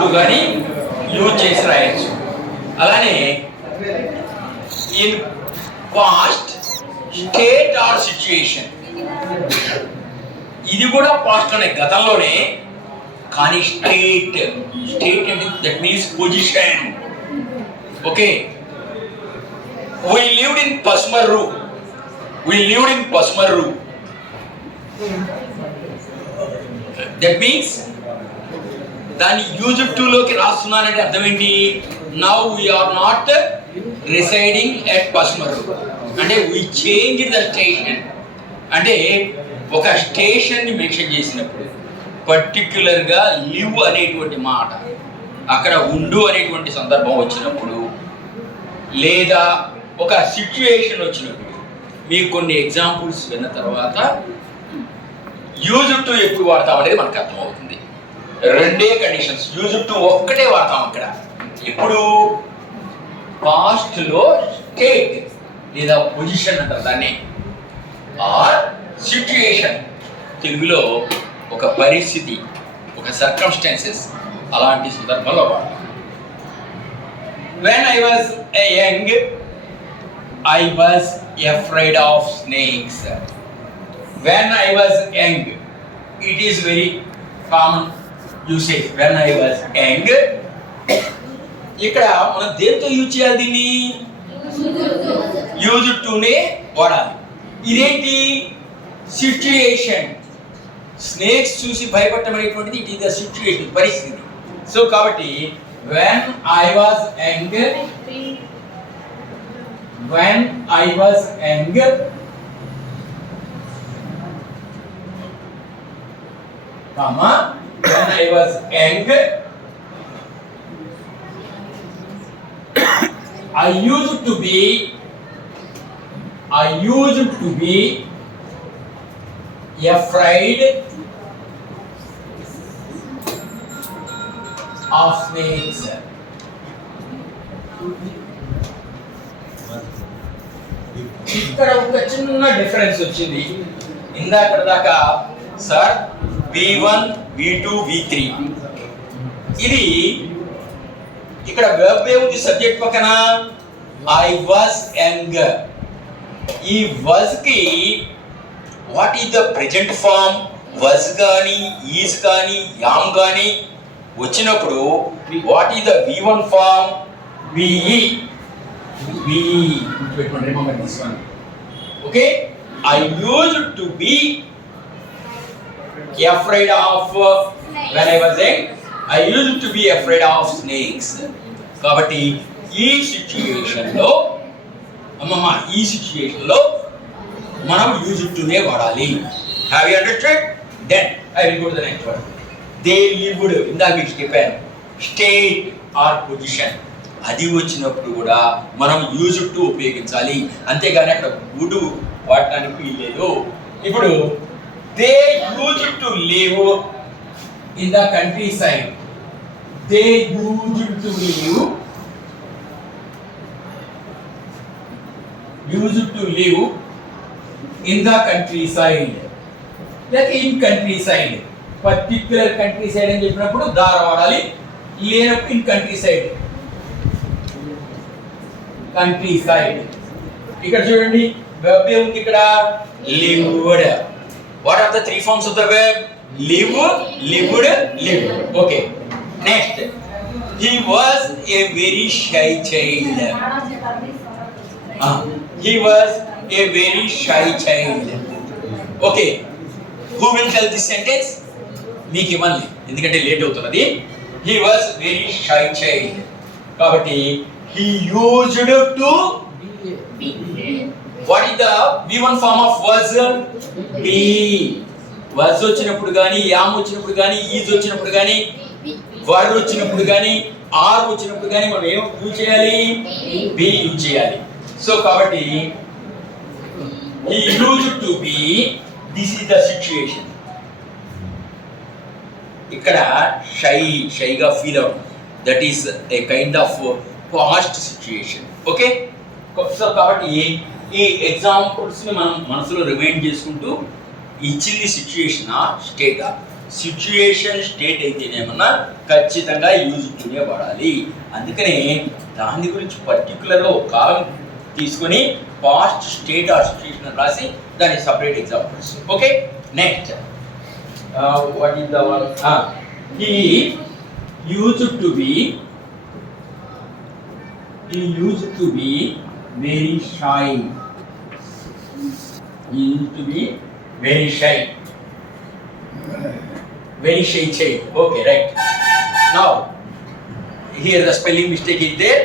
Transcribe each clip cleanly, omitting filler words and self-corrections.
టు కానీ యూజ్ చేసి రాయొచ్చు. అలానే in past state or situation, ఇది కూడా పాస్ట్ లోనే, గతంలోనే. కానీ స్టేట్ అంటే that means position. Okay, we lived in Pasmaru. That means దాన్ని యూజ్ టు లోకి రాస్తున్నానంటే అర్థం ఏంటి? Now we are not residing at Pasmaru, అంటే వీ చేంజ్ ద స్టేషన్. అంటే ఒక స్టేషన్ని మెన్షన్ చేసినప్పుడు పర్టిక్యులర్గా లివ్ అనేటువంటి మాట, అక్కడ ఉండు అనేటువంటి సందర్భం వచ్చినప్పుడు, లేదా ఒక సిచ్యుయేషన్ వచ్చినప్పుడు, మీకు కొన్ని ఎగ్జాంపుల్స్ విన్న తర్వాత యూజ్ టు ఎప్పుడు వాడతాం అనేది మనకు అర్థమవుతుంది. రెండే కండిషన్స్, యూజ్ టు ఒక్కటే వాడతాం అక్కడ. ఇప్పుడు పాస్ట్లో స్టేట్ లేదా పొజిషన్ అంటారు దాన్ని, ఆర్ సిచ్యుయేషన్, తెలుగులో ఒక పరిస్థితి, ఒక సర్కమ్స్టాన్సెస్, అలాంటి సందర్భంలో వాడతాం. When I was young, I was afraid of snakes. When I was young, it is very common usage. When I was young, ఇక్కడ మనం దేంతో యూజ్ చేయాలి? దీన్ని యూజ్ టునే వాడాలి. ఇదేంటి? సిచ్యుయేషన్. స్నేక్స్ చూసి భయపడటం అనేటువంటిది ఇట్ ఈస్ ద సిచ్యుయేషన్, పరిస్థితి. సో కాబట్టి when I was young, comma, when I was young, I used to be afraid of snakes. ఇక్కడ ఒక చిన్న డిఫరెన్స్ వచ్చింది. ఇందాక దాకా సార్ V1, V2, V3, ఇది ఇక్కడ వెర్బ్ ఏముంది సబ్జెక్ట్ పక్కన? I was young. ఈ వాజ్ కి what is the present form? Was కానీ, ఈజ్ కానీ, యామ్ కానీ వచ్చినప్పుడు what is the V1 form? VE. Remember this one. Okay, I used to be afraid of, when I was young, I used to be afraid of snakes. కాబట్టి ఈ సిచ్యుయేషన్లో మనం use టునే వాడాలి. Have you understand? Then I will go to the next word. They lived, ఇందాక మీకు చెప్పాను, state or position, అది వచ్చినప్పుడు కూడా మనం యూజ్ టు ఉపయోగించాలి, అంతేగాని అక్కడ వుడ్ వాడటానికి వీల్లేదు. ఇప్పుడు they use to live in the country side. They use to live in the country side, లేక in country side. Particular country side అని చెప్పినప్పుడు దార వాడాలి, లేనప్పుడు in country side. Country side. ఇక్కడ చూడండి వెబ్ ఏముంది ఇక్కడ? Lived. What are the three forms of the verb? Live, lived, lived. Okay, next. He was a very shy child. He was a very shy child. Okay, who will tell this sentence? మీకు ఇవ్వాలి ఎందుకంటే లేట్ అవుతున్నది. He was very shy child కాబట్టి he used to be. What is the V1 form of was? Be. Was వచ్చినప్పుడు గాని, యామ్ వచ్చినప్పుడు గాని, ఈజ్ వచ్చినప్పుడు గాని, వర్ వచ్చినప్పుడు గాని, ఆర్ వచ్చినప్పుడు గాని మనం ఏం యూజ్ చేయాలి? బి యూజ్ చేయాలి. సో కాబట్టి he used to be, this is the situation. ఇక్కడ షైగా feel out, that is a kind of past situation. Okay, so కాబట్టి ఈ ఎగ్జాంపుల్స్ని మనం మనసులో రిమైండ్ చేసుకుంటూ ఇచ్చింది సిచ్యుయేషనా, స్టేటా, సిచ్యుయేషన్ స్టేట్ అయితేనేమన్నా ఖచ్చితంగా యూజ్ టునే వాడాలి. అందుకనే దాని గురించి పర్టికులర్గా ఒక కాలం తీసుకొని పాస్ట్ స్టేట్ ఆర్ సిచ్యుయేషన్ రాసి దాని separate examples. Okay, next what is the one? He used to be very shy. He used to be very shy. Very shy child. Okay, right. Now, here the spelling mistake is there.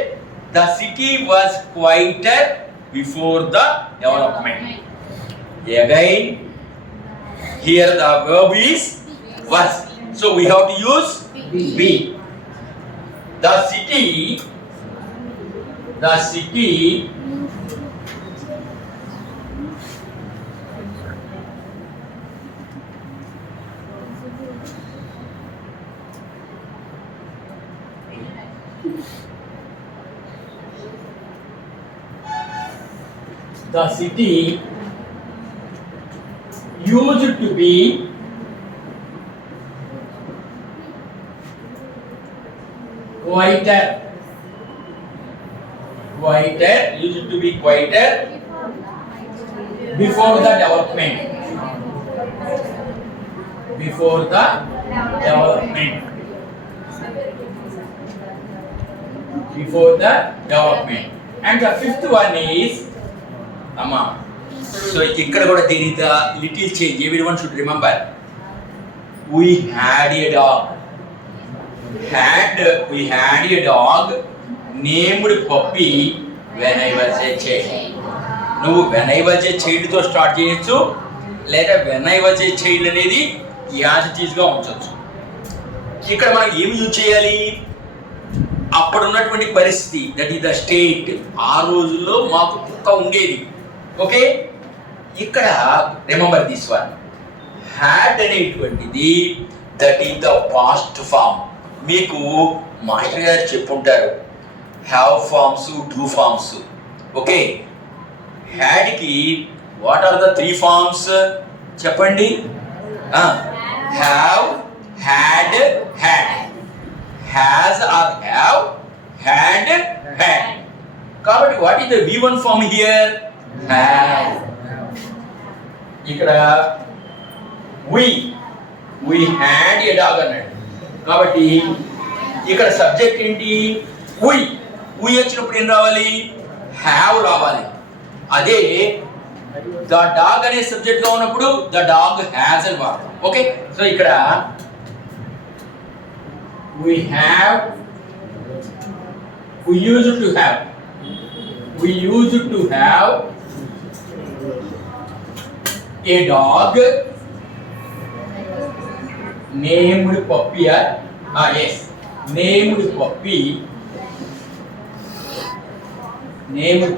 The city was quieter before the development. Again, here the verb is was. So we have to use be. The city used to be quieter, used to be quieter before the development. And the fifth one is Amma. So ikkada kuda there is a little change. Everyone should remember. We had a dog named Puppy when I was a child. నువ్వు when I was a child తో స్టార్ట్ చేయొచ్చు, లేదా when I was a child అనేది as it is గా ఉంచవచ్చు. ఇక్కడ మనం ఏమి యూజ్ చేయాలి? అప్పుడు ఉన్నటువంటి పరిస్థితి, దట్ ఈస్ ద స్టేట్. ఆ రోజుల్లో మాకు కుక్క ఉండేది. ఓకే, ఇక్కడ రిమెంబర్ దిస్ వన్. హ్యాడ్ అనేటువంటిది that is the past form. మీకు మాస్టర్ గారు చెప్పుంటారు have forms, do forms. Okay, హ్యాడ్కి వాట్ ఆర్ ద 3 ఫార్మ్స్ చెప్పండి? Have, had, had. Has or have, had, had. కాబట్టి what is the V1 form here? Have. ఇక్కడ we had a dog అన్నాడు. కాబట్టి ఇక్కడ సబ్జెక్ట్ ఏంటి? we వచ్చినప్పుడు ఏం రావాలి? హ్యావ్ రావాలి. అదే ద డాగ్ అనే సబ్జెక్ట్ గా ఉన్నప్పుడు ద డాగ్ హ్యాస్ అని వాడతాం. ఓకే, సో ఇక్కడ we used to have a dog named Puppy. Yes, named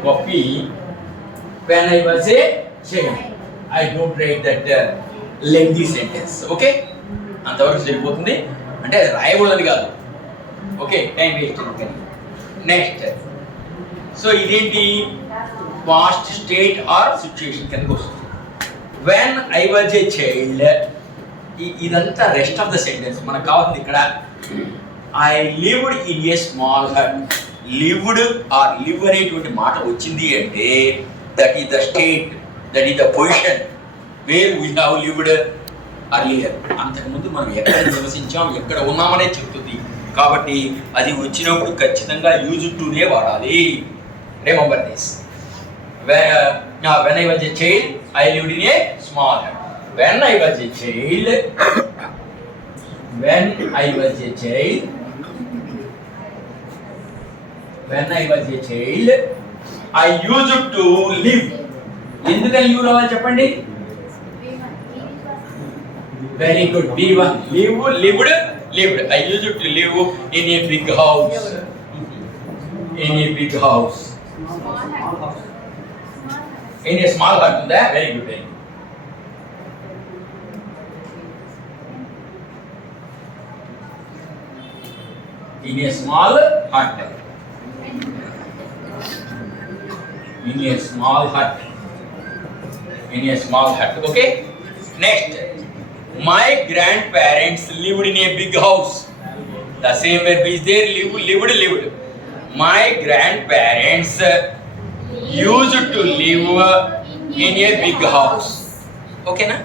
Puppy when I was a child. I don't write that lengthy sentence. Okay, అంతవరకు సరిపోతుంది. అంటే రాయకూడదని కాదు. ఓకే, టైం వేస్ట్ ఎందుకని. Next, so ఇదేంటి? పాస్ట్ స్టేట్ ఆర్ సిచ్యుయేషన్ కిందకి వస్తుంది. When I was a child, ఇదంతా రెస్ట్ ఆఫ్ ద సెంటెన్స్. మనకు కావాల్సింది ఇక్కడ I lived in a small hut. Lived or live అనేటువంటి మాట వచ్చింది అంటే that is the state, that is the position where we have lived earlier. అంతకుముందు మనం ఎక్కడ నివసించాం, ఎక్కడ ఉన్నామనే చెప్తుంది. కాబట్టి అది వచ్చినప్పుడు ఖచ్చితంగా యూజ్ టునే వాడాలి. Remember this. When I was a child, I lived in a small hut. When I was a child, I used to live. ఎందుకని యూ రావాలి చెప్పండి? Very good. B1. Lived. I used to live in a big house. In a small hut. Very good. In a small hut. Okay. Next. My grandparents lived in a big house. The same verb is there, lived. My grandparents used to live in a big house. ఓకేనా?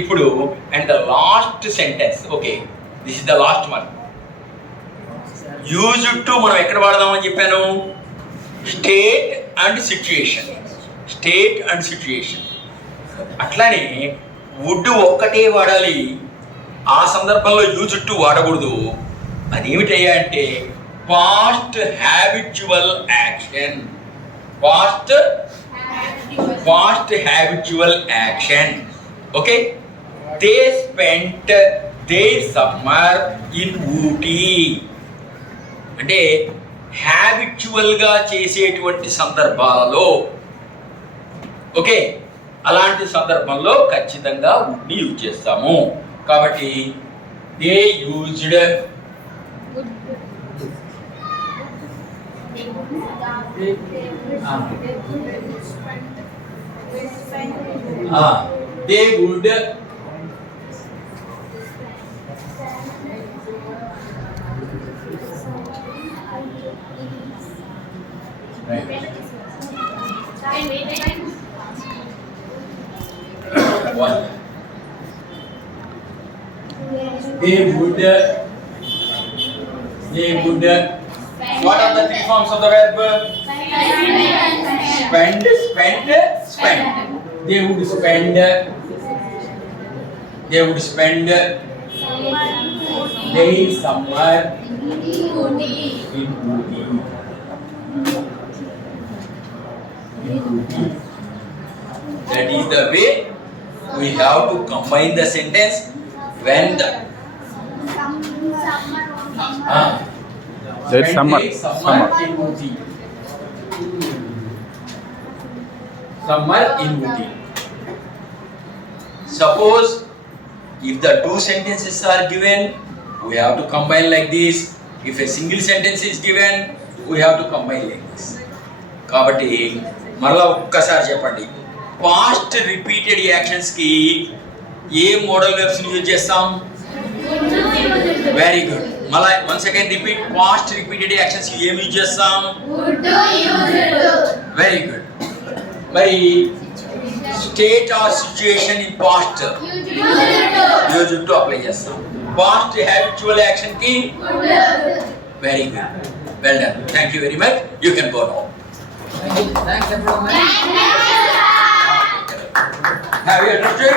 ఇప్పుడు and the last sentence. Okay, this is the last one. Used to మనం ఎక్కడ వాడదామని చెప్పాను? State and situation. State and situation. అట్లానే would ఒక్కటే వాడాలి, ఆ సందర్భంలో యూజ్డ్ టు వాడకూడదు. అదేమిటయ్యా అంటే past habitual action. Past habitual action. Okay, they spent their summer in Ooty. అంటే హ్యాబిచువల్గా చేసేటువంటి సందర్భాలలో, ఓకే, అలాంటి సందర్భంలో ఖచ్చితంగా వుడ్ని యూజ్ చేస్తాము. కాబట్టి they used they would what are the three forms of the verb? Spend, spent, spend. They would spend their summer in Ooty. That is the way we have to combine the sentence when the summer in Ooty. Summer in Ooty. Suppose if the two sentences are given, we have to combine like this. If a single sentence is given, we have to combine like this. కాబట్టి మరలా ఒక్కసారి చెప్పండి, past repeated actions కి ఏ modal verbs ని use చేస్తాం? Very good. మళ్ళా once again repeat, past repeated actions కి ఏం యూజ్ చేస్తాం? Very good. మరి state or situation in past used to apply చేస్తాం. పాస్ట్ హ్యాబిచువల్ యాక్షన్ కి very good, well done, thank you very much. You can go now. Thanks everyone. Have you understood?